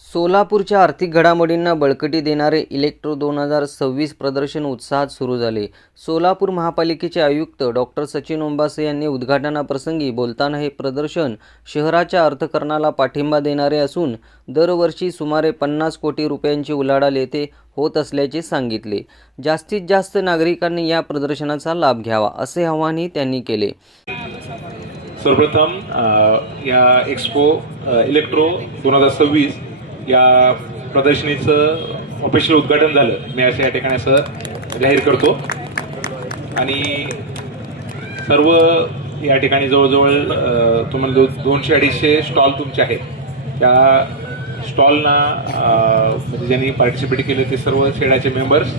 सोलापूरच्या आर्थिक घडामोडींना बळकटी देणारे इलेक्ट्रो दोन हजार सव्वीस प्रदर्शन उत्साहात सुरू झाले. सोलापूर महापालिकेचे आयुक्त डॉक्टर सचिन ओंबासे यांनी उद्घाटनाप्रसंगी बोलताना हे प्रदर्शन शहराच्या अर्थकारणाला पाठिंबा देणारे असून दरवर्षी सुमारे पन्नास कोटी रुपयांची उलाढाल येथे होत असल्याचे सांगितले. जास्तीत जास्त नागरिकांनी या प्रदर्शनाचा लाभ घ्यावा असे आवाहनही त्यांनी केले. सर्वप्रथम या एक्सपो इलेक्ट्रो दोन हजार सव्वीस या प्रदर्शनीचं ऑफिशियल उद्घाटन झालं. मी असं या ठिकाणी असं जाहीर करतो. आणि सर्व या ठिकाणी जवळजवळ तुम्हाला दो दोनशे अडीचशे स्टॉल तुमचे आहेत. त्या स्टॉलना म्हणजे ज्यांनी पार्टिसिपेट केले ते सर्व शेडाचे मेंबर्स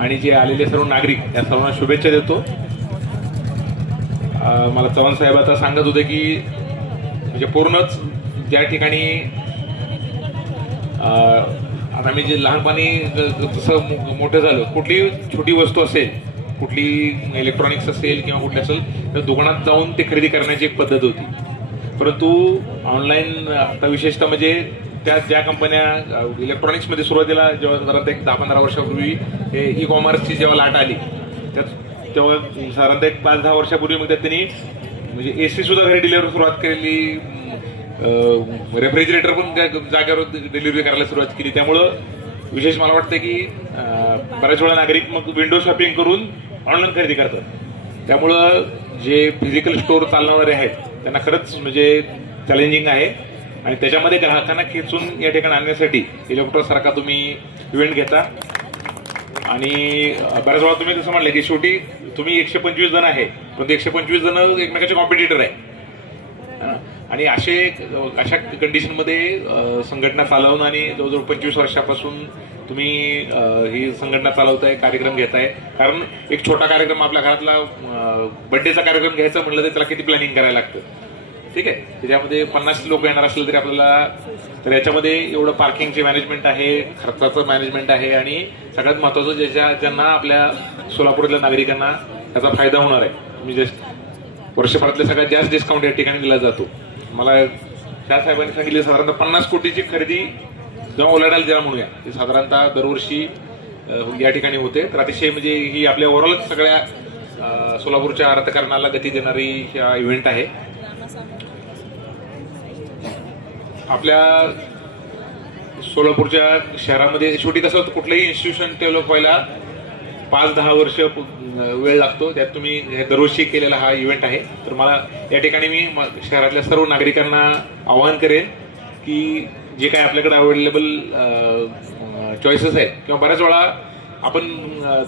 आणि जे आलेले सर्व नागरिक त्या सर्वांना शुभेच्छा देतो. मला चव्हाण साहेब आता सांगत होते की म्हणजे पूर्णच ज्या ठिकाणी आता मी जे लहानपणी ज- जसं मो- मोठं झालं कुठली छोटी वस्तू असेल कुठली इलेक्ट्रॉनिक्स असेल किंवा कुठली असेल तर दुकानात जाऊन ते खरेदी करण्याची एक पद्धत होती. परंतु ऑनलाईन आता विशेषतः म्हणजे त्या ज्या कंपन्या इलेक्ट्रॉनिक्समध्ये सुरुवातीला जेव्हा साधारणतः एक दहा पंधरा वर्षापूर्वी हे ई कॉमर्सची जेव्हा लाट आली त्यात तेव्हा साधारणतः एक पाच दहा वर्षापूर्वी मग त्यात त्यांनी म्हणजे ए सी सुद्धा घरी डिलिव्हरी सुरुवात केली रेफ्रिजरेटर पण त्या जागेवर डिलिव्हरी करायला सुरुवात केली. त्यामुळं विशेष मला वाटतं की बऱ्याच वेळा नागरिक मग विंडो शॉपिंग करून ऑनलाईन खरेदी करतात. त्यामुळं जे फिजिकल स्टोअर चालणारे आहेत त्यांना खरंच म्हणजे चॅलेंजिंग आहे. आणि त्याच्यामध्ये ग्राहकांना खेचून या ठिकाणी आणण्यासाठी इलेक्ट्रॉसारखा तुम्ही इव्हेंट घेता. आणि बऱ्याच वेळा तुम्ही कसं म्हणलं की शेवटी तुम्ही एकशे पंचवीस जण आहे पण ते एकशे पंचवीस जण एकमेकाचे कॉम्पिटिटर आहे. आणि असे अशा कंडिशनमध्ये संघटना चालवणं आणि जवळजवळ पंचवीस वर्षापासून तुम्ही ही संघटना चालवताय कार्यक्रम घेताय. कारण एक छोटा कार्यक्रम आपल्या घरातला बर्थडेचा कार्यक्रम घ्यायचा म्हटलं तर त्याला किती प्लॅनिंग करायला लागतं? ठीक आहे? त्याच्यामध्ये पन्नास लोक येणार असले तरी आपल्याला तर याच्यामध्ये एवढं पार्किंगचे मॅनेजमेंट आहे खर्चाचं मॅनेजमेंट आहे आणि सगळ्यात महत्वाचं ज्याच्या ज्यांना आपल्या सोलापूरच्या नागरिकांना त्याचा फायदा होणार आहे. तुम्ही जस्ट वर्षभरातले सगळ्यात जास्त डिस्काउंट या ठिकाणी दिला जातो. मला त्या साहेबांनी सांगितले साधारणतः पन्नास कोटीची खरेदी जेव्हा ओलाडायला जेव्हा म्हणूया ते साधारणतः दरवर्षी या ठिकाणी होते. तर अतिशय म्हणजे ही आपल्या ओव्हरऑलच सगळ्या सोलापूरच्या अर्थकारणाला गती देणारी हा इव्हेंट आहे. आपल्या सोलापूरच्या शहरामध्ये शेवटी कसं होतं कुठलंही इन्स्टिट्यूशन डेव्हलप व्हायला पाच दहा वर्ष वेळ लागतो. त्यात तुम्ही दरवर्षी केलेला हा इव्हेंट आहे. तर मला या ठिकाणी मी शहरातल्या सर्व नागरिकांना आवाहन करेन की जे काय आपल्याकडे अवेलेबल चॉईसेस आहेत किंवा बऱ्याच वेळा आपण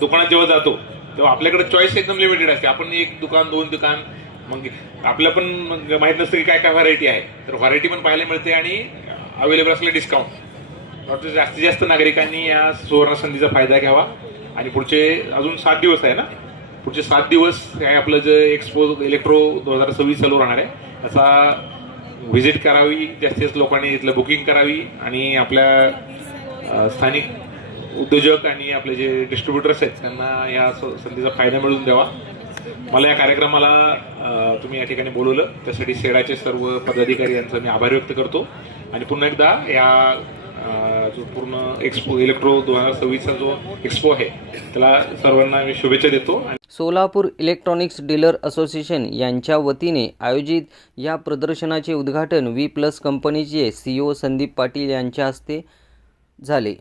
दुकानात जेव्हा जातो तेव्हा आपल्याकडे चॉईस एकदम लिमिटेड असते. आपण एक दुकान दोन दुकान मग आपलं पण मग माहीत नसतं की काय काय व्हरायटी आहे. तर व्हरायटी पण पाहायला मिळते आणि अवेलेबल असलेले डिस्काउंट जास्तीत जास्त नागरिकांनी या सुवर्ण संधीचा फायदा घ्यावा. आणि पुढचे अजून सात दिवस आहे ना? पुढचे सात दिवस हे आपलं जे एक्सपो इलेक्ट्रो दोन हजार सव्वीस चालू राहणार आहे. त्याचा व्हिजिट करावी जास्तीत जास्त लोकांनी इथलं बुकिंग करावी आणि आपल्या स्थानिक उद्योजक आणि आपले जे डिस्ट्रीब्युटर्स आहेत त्यांना या स- संधीचा फायदा मिळवून द्यावा. मला या कार्यक्रमाला तुम्ही या ठिकाणी बोलवलं. त्यासाठी सेडाचे सर्व पदाधिकारी यांचा मी आभार व्यक्त करतो. आणि पुन्हा एकदा या जो पूर्ण एक्सपो इलेक्ट्रो दोन हजार सव्वीसचा जो एक्सपो आहे त्याला सर्वांना मी शुभेच्छा देतो सोलापूर इलेक्ट्रॉनिक्स डीलर असोसिएशन यांच्या वतीने आयोजित या प्रदर्शनाचे उद्घाटन व्ही प्लस कंपनीचे सी ओ संदीप पाटील यांच्या हस्ते झाले.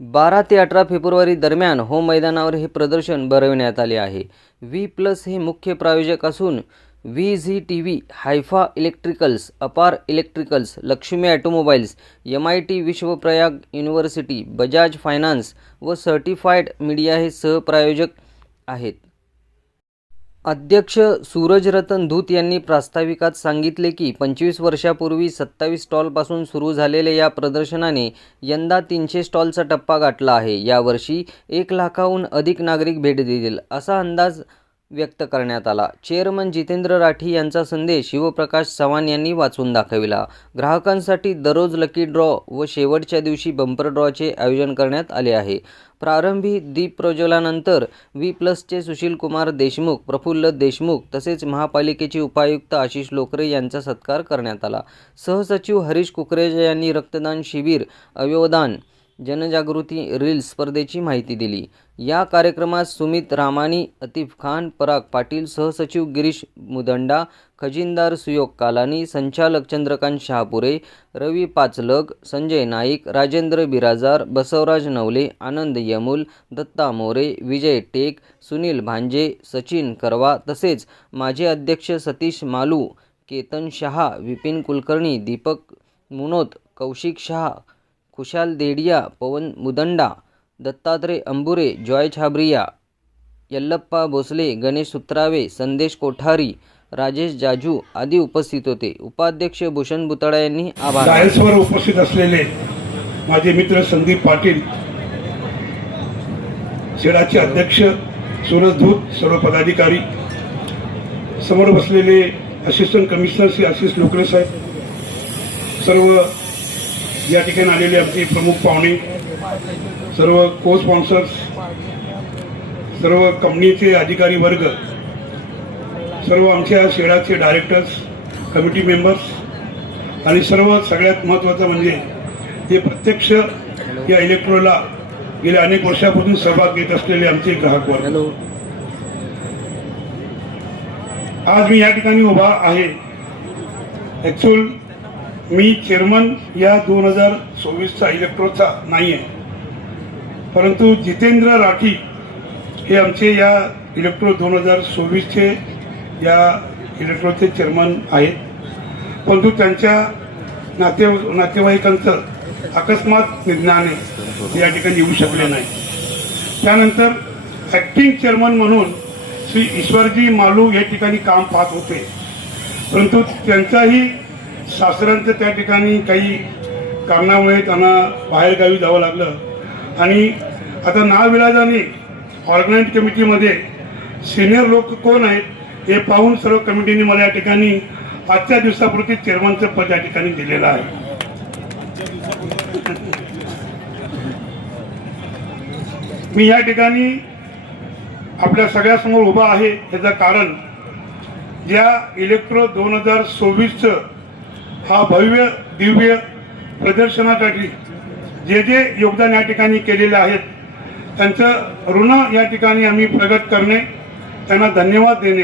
बारा ते अठरा फेब्रुवारी दरम्यान होम मैदानावर हे प्रदर्शन भरविण्यात आले आहे. व्ही प्लस हे मुख्य प्रायोजक असून V Zee T V Hyfa electricals Apar electricals Lakshmi automobiles M I T Vishwaprayag university Bajaj finance व सर्टिफाईड मीडिया हे सहप्रायोजक आहेत. अध्यक्ष सूरजरतन धूत यांनी प्रास्ताविकात सांगितले की पंचवीस वर्षापूर्वी सत्तावीस स्टॉलपासून सुरू झालेल्या या प्रदर्शनाने यंदा तीनशे स्टॉलचा टप्पा गाठला आहे. यावर्षी एक लाखाहून अधिक नागरिक भेट देतील असा अंदाज व्यक्त करण्यात आला. चेअरमन जितेंद्र राठी यांचा संदेश शिवप्रकाश चव्हाण यांनी वाचून दाखविला. ग्राहकांसाठी दररोज लकी ड्रॉ व शेवटच्या दिवशी बंपर ड्रॉचे आयोजन करण्यात आले आहे. प्रारंभी दीप प्रज्वलानंतर व्ही प्लसचे सुशील कुमार देशमुख प्रफुल्ल देशमुख तसेच महापालिकेचे उपायुक्त आशिष लोकरे यांचा सत्कार करण्यात आला. सहसचिव हरीश कुकरेजा यांनी रक्तदान शिबिर अवयवदान जनजागृती रील स्पर्धेची माहिती दिली. या कार्यक्रमात सुमित रामानी अतिफ खान पराग पाटील सहसचिव गिरीश मुदंडा खजिनदार सुयोग कालानी संचालक चंद्रकांत शहापुरे रवी पाचलग संजय नाईक राजेंद्र बिराजार बसवराज नवले आनंद यमुल दत्ता मोरे विजय टेक सुनील भांजे सचिन करवा तसेच माजी अध्यक्ष सतीश मालू केतन शहा विपिन कुलकर्णी दीपक मुनोत कौशिक शहा खुशाल देडिया पवन मुदंडा दत्तात्रय अंबुरे जॉय छाबरिया यल्लप्पा भोसले गणेश सुत्रावे संदेश कोठारी राजेश जाजू आदी उपस्थित होते. उपाध्यक्ष भूषण बुतळा यांनी आभार डायसवर उपस्थित असलेले माझे मित्र संदीप पाटील सेडाचे अध्यक्ष सूरज धूत सर्व पदाधिकारी समोर बसलेले असिस्टंट कमिशनर श्री आशिष लोकरे साहेब सर्व या ठिकाणी आलेले आमचे प्रमुख पाहुणे सर्व को स्पॉन्सर्स सर्व कंपनीचे अधिकारी वर्ग सर्व आमच्या शेडाचे डायरेक्टर्स कमिटी मेंबर्स आणि सर्व सगळ्यात महत्त्वाचं म्हणजे ते प्रत्यक्ष या इलेक्ट्रोला गेल्या अनेक वर्षापासून सहभाग घेत असलेले आमचे ग्राहक वर्ग. आज मी या ठिकाणी उभा आहे. ॲक्च्युअल मी चेअरमन या दोन हजार चोवीसचा इलेक्ट्रोचा नाही आहे. परंतु जितेंद्र राठी हे आमचे या इलेक्ट्रो दोन हजार चोवीसचे या इलेक्ट्रोचे चेअरमन आहेत. परंतु त्यांच्या नाते नातेवाईकांचं अकस्मात निधनाने या ठिकाणी येऊ शकले नाही. त्यानंतर ॲक्टिंग चेअरमन म्हणून श्री ईश्वरजी मालू या ठिकाणी काम पाहत होते. परंतु त्यांचाही सासऱ्यांचं त्या ठिकाणी काही कारणामुळे त्यांना बाहेरगावी जावं लागलं. आणि आता नाविलाजाने ऑर्गनाईज कमिटीमध्ये सिनियर लोक कोण आहेत हे पाहून सर्व कमिटीने मला या ठिकाणी आजच्या दिवसापुरती चेअरमनचं पद या ठिकाणी दिलेलं आहे. मी या ठिकाणी आपल्या सगळ्यासमोर उभा आहे याचं कारण ज्या इलेक्ट्रो दोन हजार सव्वीसचं हा भव्य दिव्य प्रदर्शनासाठी जे जे योगदान या ठिकाणी केलेले आहेत त्यांचं ऋण या ठिकाणी आम्ही प्रगत करणे त्यांना धन्यवाद देणे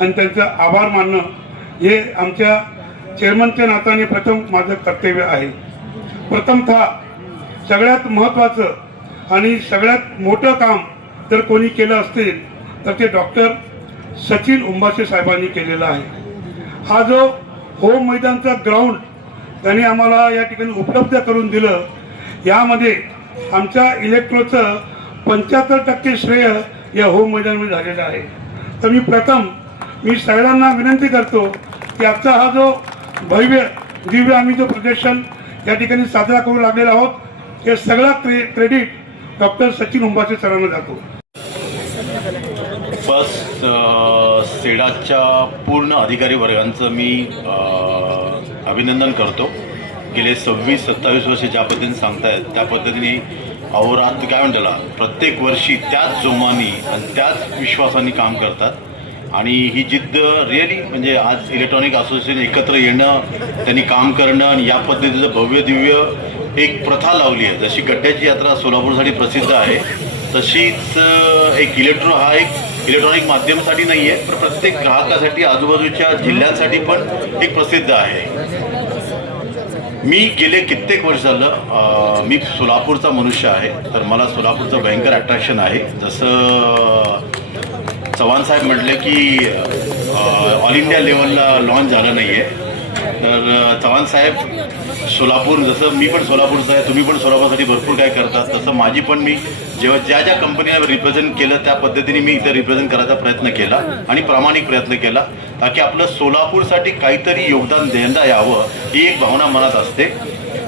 आणि त्यांचं आभार मानणं हे आमच्या चेअरमनच्या नाताने प्रथम माझं कर्तव्य आहे. प्रथमतः सगळ्यात महत्त्वाचं आणि सगळ्यात मोठं काम जर कोणी केलं असेल तर ते डॉक्टर सचिन उंबासे साहेबांनी केलेलं आहे. हा जो होम मैदानचं ग्राउंड त्यांनी आम्हाला या ठिकाणी उपलब्ध करून दिलं. यामध्ये आमच्या इलेक्ट्रोचं पंच्याहत्तर टक्के श्रेय या होम मैदानामध्ये झालेलं आहे. तर मी प्रथम मी सगळ्यांना विनंती करतो की आजचा हा जो भव्य दिव्य आम्ही जो प्रदर्शन या ठिकाणी साजरा करू लागलेलो आहोत हे सगळा cre credit doctor Sachin Umbase सरांना जातो बस. सेडाच्या पूर्ण अधिकारी वर्गांचं मी अभिनंदन करतो. गेले सव्वीस सत्तावीस वर्ष ज्या पद्धतीने सांगतायत त्या पद्धतीने अहोरात काय म्हणतात प्रत्येक वर्षी त्याच जोमाने आणि त्याच विश्वासाने काम करतात. आणि ही जिद्द रिअली म्हणजे आज इलेक्ट्रॉनिक असोसिएशन एकत्र येणं त्यांनी काम करणं आणि या पद्धतीचं भव्य दिव्य एक प्रथा लावली आहे. जशी गड्ड्याची यात्रा सोलापूरसाठी प्रसिद्ध आहे तशीच एक इलेक्ट्रो हा एक इलेक्ट्रॉनिक माध्यमासाठी नाही आहे पण प्रत्येक ग्राहकासाठी आजूबाजूच्या जिल्ह्यांसाठी पण एक प्रसिद्ध आहे. मी गेले कित्येक वर्ष झालं मी सोलापूरचा मनुष्य आहे तर मला सोलापूरचं भयंकर अट्रॅक्शन आहे. जसं चव्हाण साहेब म्हटले की ऑल इंडिया लेवलला लॉन्च झालं नाही आहे तर चव्हाण साहेब सोलापूर जसं मी पण सोलापूरचा आहे तुम्ही पण सोलापूरसाठी भरपूर काय करतात तसं माझी पण मी जेव्हा ज्या ज्या कंपनीला रिप्रेझेंट केलं त्या पद्धतीने मी इथं रिप्रेझेंट करायचा प्रयत्न केला आणि प्रामाणिक प्रयत्न केला ताकी आपलं सोलापूरसाठी काहीतरी योगदान द्यायला यावं ही एक भावना मनात असते.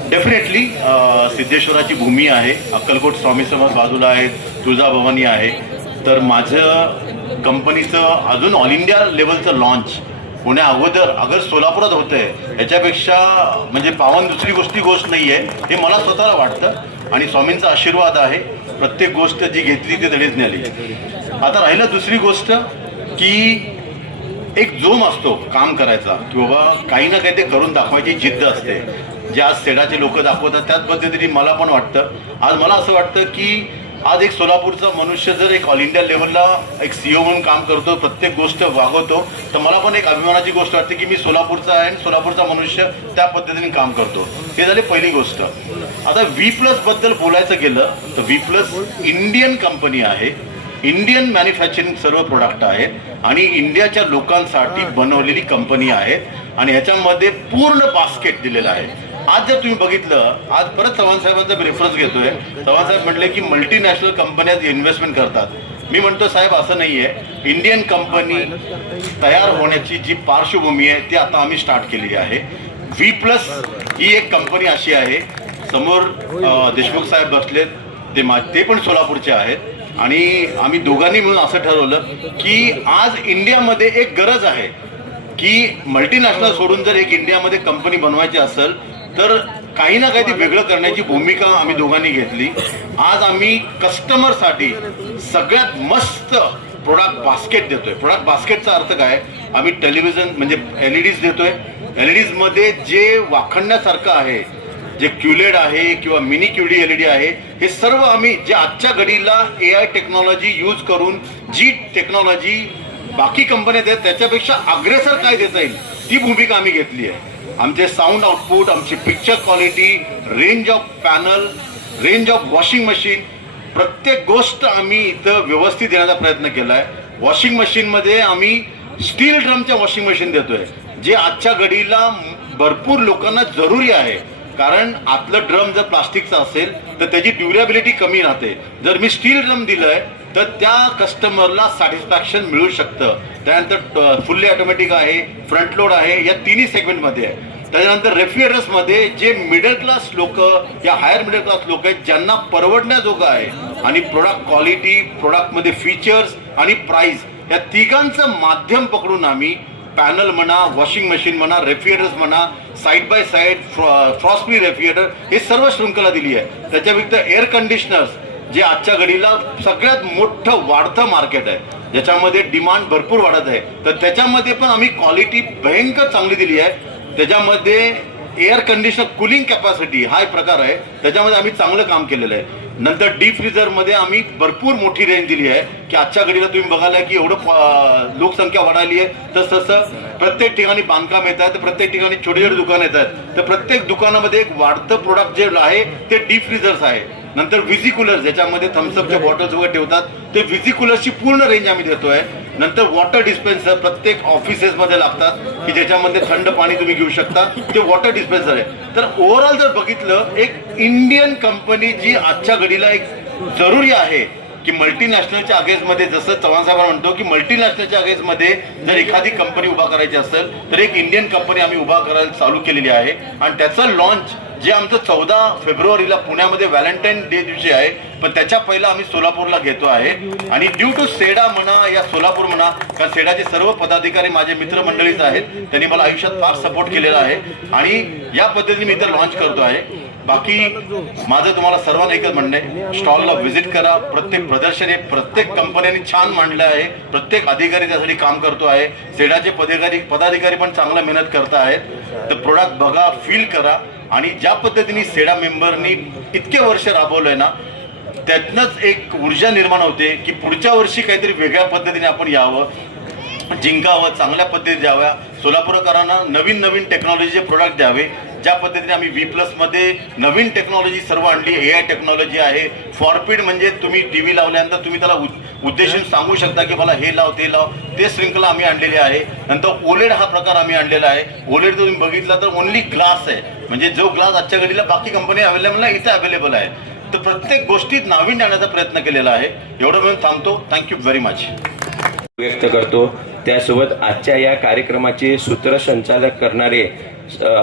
डेफिनेटली सिद्धेश्वराची भूमी आहे अक्कलकोट स्वामी समाज बाजूला आहे तुळजाभवानी आहे. तर माझं कंपनीचं अजून ऑल इंडिया लेवलचं लॉन्च पुण्या अगोदर अगर सोलापुरात होतंय याच्यापेक्षा म्हणजे पावन दुसरी गोष्टी गोष्ट नाही आहे हे मला स्वतःला वाटतं. आणि स्वामींचा आशीर्वाद आहे प्रत्येक गोष्ट जी घेतली ती धडीच आली आता राहिलं दुसरी गोष्ट की एक जोम असतो काम करायचा की बाबा काही ना काही ते करून दाखवायची जिद्द असते. जे आज सेडाचे लोक दाखवतात त्याच पद्धतीने मला पण वाटतं. आज मला असं वाटतं की आज एक सोलापूरचा मनुष्य जर एक ऑल इंडिया लेवलला एक सीओ म्हणून काम करतो प्रत्येक गोष्ट वागवतो तर मला पण एक अभिमानाची गोष्ट वाटते की मी सोलापूरचा आहे आणि सोलापूरचा मनुष्य त्या पद्धतीने काम करतो. हे झाली पहिली गोष्ट. आता व्ही प्लसबद्दल बोलायचं गेलं तर व्ही प्लस इंडियन कंपनी आहे. इंडियन मॅन्युफॅक्चरिंग सर्व प्रोडक्ट आहेत आणि इंडियाच्या लोकांसाठी बनवलेली कंपनी आहे आणि ह्याच्यामध्ये पूर्ण बास्केट दिलेलं आहे. आज जर तुम्ही बघितलं आज परत चव्हाण साहेबांचा रेफरन्स घेतोय. चव्हाण साहेब म्हटले की मल्टीनॅशनल कंपन्या इन्व्हेस्टमेंट करतात. मी म्हणतो साहेब असं नाही आहे इंडियन कंपनी तयार होण्याची जी पार्श्वभूमी आहे ती आता आम्ही स्टार्ट केलेली आहे. व्ही प्लस ही एक कंपनी अशी आहे. समोर देशमुख साहेब बसलेत. ते मा ते पण सोलापूरचे आहेत. आणि आम्ही दोघांनी मिळून असं ठरवलं की आज इंडियामध्ये एक गरज आहे की मल्टीनॅशनल सोडून जर एक इंडियामध्ये कंपनी बनवायची असेल तर काही ना काही वेगळं करण्याची भूमिका आम्ही दोघांनी घेतली. आज आम्ही कस्टमरसाठी सगळ्यात मस्त प्रोडक्ट बास्केट देतोय. प्रोडक्ट बास्केटचा अर्थ काय? आम्ही टेलिव्हिजन म्हणजे एल ई डीज देतोय. एल ई डीजमध्ये जे वाखणण्यासारखं आहे जे क्युलेड आहे किंवा mini QD L E D आहे हे सर्व आम्ही जे आजच्या घडीला ए आय टेक्नॉलॉजी यूज करून जी टेक्नॉलॉजी बाकी कंपन्या देत त्याच्यापेक्षा अग्रेसर काय देता येईल ती भूमिका आम्ही घेतली आहे. आमचे साऊंड आउटपुट आमची picture quality range of panel range of washing machine प्रत्येक गोष्ट आम्ही इथं व्यवस्थित देण्याचा प्रयत्न केला आहे वॉशिंग मशीनमध्ये आम्ही स्टील ड्रमच्या वॉशिंग मशीन देतोय जे आजच्या घडीला भरपूर लोकांना जरुरी आहे. कारण आतलं ड्रम जर प्लास्टिकचं असेल तर त्याची ड्युरेबिलिटी कमी राहते. जर मी स्टील ड्रम दिलं आहे तर त्या कस्टमरला सॅटिस्फॅक्शन मिळू शकतं. त्यानंतर फुल्ली ऑटोमॅटिक आहे फ्रंट लोड आहे या तिन्ही सेगमेंटमध्ये आहे. त्याच्यानंतर रेफ्रिजरेटर्समध्ये जे मिडल क्लास लोक या हायर मिडल क्लास लोक आहेत ज्यांना परवडण्याजोगं आहे आणि प्रोडक्ट क्वालिटी प्रोडक्टमध्ये फीचर्स आणि प्राईस या तिघांचं माध्यम पकडून आम्ही पॅनल म्हणा वॉशिंग मशीन म्हणा रेफ्रिजरेटर्स म्हणा side by side fro frost free refrigerator हे सर्व शृंखला दिली आहे. त्याच्या व्यतिरिक्त एअर कंडिशनर्स जे आजच्या घडीला सगळ्यात मोठं वाढतं मार्केट आहे. ज्याच्यामध्ये डिमांड भरपूर वाढत आहे. तर त्याच्यामध्ये पण आम्ही क्वालिटी भयंकर चांगली दिली आहे. त्याच्यामध्ये एअर कंडिशनर कुलिंग कॅपॅसिटी हा एक प्रकार आहे. त्याच्यामध्ये आम्ही चांगलं काम केलेलं आहे. नंतर डीप फ्रीजरमध्ये आम्ही भरपूर मोठी रेंज दिली आहे. की आजच्या घडीला तुम्ही बघायला की एवढं लोकसंख्या वाढाली आहे. तसं तसं प्रत्येक ठिकाणी बांधकाम येत आहे तर प्रत्येक ठिकाणी छोटे छोटे दुकान येत आहेत. तर प्रत्येक दुकानामध्ये एक वाढतं प्रोडक्ट जे आहे ते डीप फ्रीजर्स आहे. नंतर विझी कूलर ज्याच्यामध्ये थम्सअपच्या बॉटल्स वगैरे ठेवतात ते व्हिजिक्युलरची कूलरची पूर्ण रेंज आम्ही देतोय. नंतर वॉटर डिस्पेन्सर प्रत्येक ऑफिसेसमध्ये लागतात की ज्याच्यामध्ये थंड पाणी तुम्ही घेऊ शकता ते वॉटर डिस्पेन्सर आहे. तर ओव्हरऑल जर बघितलं एक इंडियन कंपनी जी आजच्या घडीला एक जरुरी आहे की मल्टीनॅशनलच्या अगेन्स्टमध्ये जसं चव्हाण साहेब म्हणतो की मल्टीनॅशनलच्या अगेन्स्टमध्ये जर एखादी कंपनी उभा करायची असेल तर एक इंडियन कंपनी आम्ही उभा करायला चालू केलेली आहे. आणि त्याचं लॉन्च जे आमचं चौदा फेब्रुवारीला पुण्यामध्ये व्हॅलेंटाईन डे दिवशी आहे पण त्याच्या पहिला आम्ही सोलापूरला घेतो आहे. आणि ड्यू टू सेडा म्हणा या सोलापूर म्हणा कारण सेडाचे सर्व पदाधिकारी माझे मित्रमंडळीच आहेत त्यांनी मला आयुष्यात फार सपोर्ट केलेला आहे. आणि या पद्धतीने मी इथं लॉन्च करतो आहे. बाकी माझं तुम्हाला सर्वांना एकच म्हणणं आहे स्टॉलला व्हिजिट करा प्रत्येक प्रदर्शन हे प्रत्येक कंपन्यांनी छान मांडलं आहे प्रत्येक अधिकारी त्यासाठी काम करतो आहे सेडाचे पदाधिकारी पदाधिकारी पण चांगला मेहनत करत आहेत. तर प्रोडक्ट बघा फील करा आणि ज्या पद्धतीने सेडा मेंबरनी इतके वर्ष राबवलंय ना त्यातनंच एक ऊर्जा निर्माण होते की पुढच्या वर्षी काहीतरी वेगळ्या पद्धतीने आपण यावं. जिंकावं चांगल्या पद्धतीने द्याव्या सोलापूरकरांना नवीन नवीन टेक्नॉलॉजीचे प्रोडक्ट द्यावे. ज्या पद्धतीने आम्ही व्ही प्लसमध्ये नवीन टेक्नॉलॉजी सर्व आणली ए आय टेक्नॉलॉजी आहे. फॉरपीड म्हणजे तुम्ही टी व्ही लावल्यानंतर तुम्ही त्याला उद्देशून सांगू शकता की मला हे लाव ते लाव. ते श्रृंखला आम्ही आणलेली आहे. नंतर ओलेड हा प्रकार आम्ही आणलेला आहे. ओलेड तुम्ही बघितला तर ओनली ग्लास आहे. म्हणजे जो ग्लास आजच्या घडीला बाकी कंपनी अवेलेबल नाही इथे अवेलेबल आहे. तर प्रत्येक गोष्टीत नावीन आणण्याचा प्रयत्न केलेला आहे. एवढं म्हणून थांबतो. थँक्यू व्हेरी मच व्यक्त करतो. त्यासोबत आजच्या या कार्यक्रमाचे सूत्रसंचालक करणारे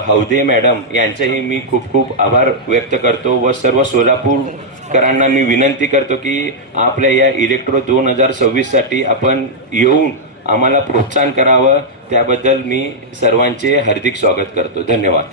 हौदे मॅडम यांचेही मी खूप खूप आभार व्यक्त करतो व सर्व सोलापूरकरांना मी विनंती करतो की आपल्या या इलेक्ट्रो दोन हजार सव्वीससाठी आपण येऊन आम्हाला प्रोत्साहन करावं. त्याबद्दल मी सर्वांचे हार्दिक स्वागत करतो. धन्यवाद.